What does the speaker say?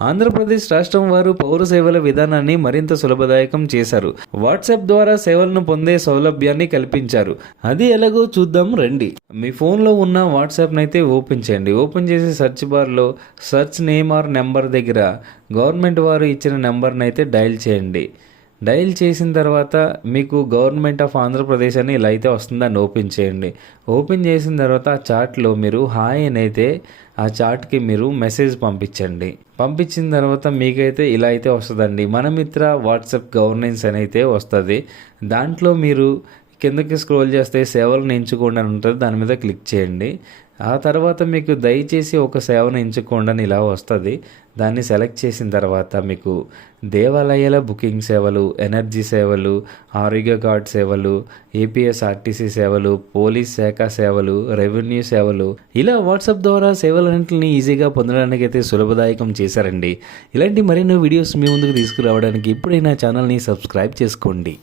ఆంధ్రప్రదేశ్ రాష్ట్రం వారు పౌర సేవల విధానాన్ని మరింత సులభదాయకం చేశారు. వాట్సాప్ ద్వారా సేవలను పొందే సౌలభ్యాన్ని కల్పించారు. అది ఎలాగో చూద్దాం రండి. మీ ఫోన్లో ఉన్న వాట్సాప్ని అయితే ఓపెన్ చేయండి. ఓపెన్ చేసి సెర్చ్ బార్లో సెర్చ్ నేమ్ ఆర్ నెంబర్ దగ్గర గవర్నమెంట్ వారు ఇచ్చిన నెంబర్ని అయితే డయల్ చేయండి. డయల్ చేసిన తర్వాత మీకు గవర్నమెంట్ ఆఫ్ ఆంధ్రప్రదేశ్ అని ఇలా అయితే వస్తుందని ఓపెన్ చేయండి. ఓపెన్ చేసిన తర్వాత ఆ చార్ట్లో మీరు హాయ్ అని అయితే ఆ చార్ట్కి మీరు మెసేజ్ పంపించండి. పంపించిన తర్వాత మీకైతే ఇలా అయితే వస్తుందండి. మన మిత్ర వాట్సాప్ గవర్నెన్స్ అని అయితే వస్తుంది. దాంట్లో మీరు కిందకి స్క్రోల్ చేస్తే సేవలను ఎంచుకోండి అని ఉంటుంది. దాని మీద క్లిక్ చేయండి. ఆ తర్వాత మీకు దయచేసి ఒక సేవను ఎంచుకోండి అని ఇలా వస్తుంది. దాన్ని సెలెక్ట్ చేసిన తర్వాత మీకు దేవాలయాల బుకింగ్ సేవలు ఎనర్జీ సేవలు ఆరోగ్య కార్డ్ సేవలు ఏపీఎస్ఆర్టీసీ సేవలు పోలీస్ శాఖ సేవలు రెవెన్యూ సేవలు ఇలా వాట్సాప్ ద్వారా సేవలన్నింటినీ ఈజీగా పొందడానికి అయితే సులభదాయకం చేశారండి. ఇలాంటి మరెన్నో వీడియోస్ మీ ముందుకు తీసుకురావడానికి ఇప్పుడే నా ఛానల్ని సబ్స్క్రైబ్ చేసుకోండి.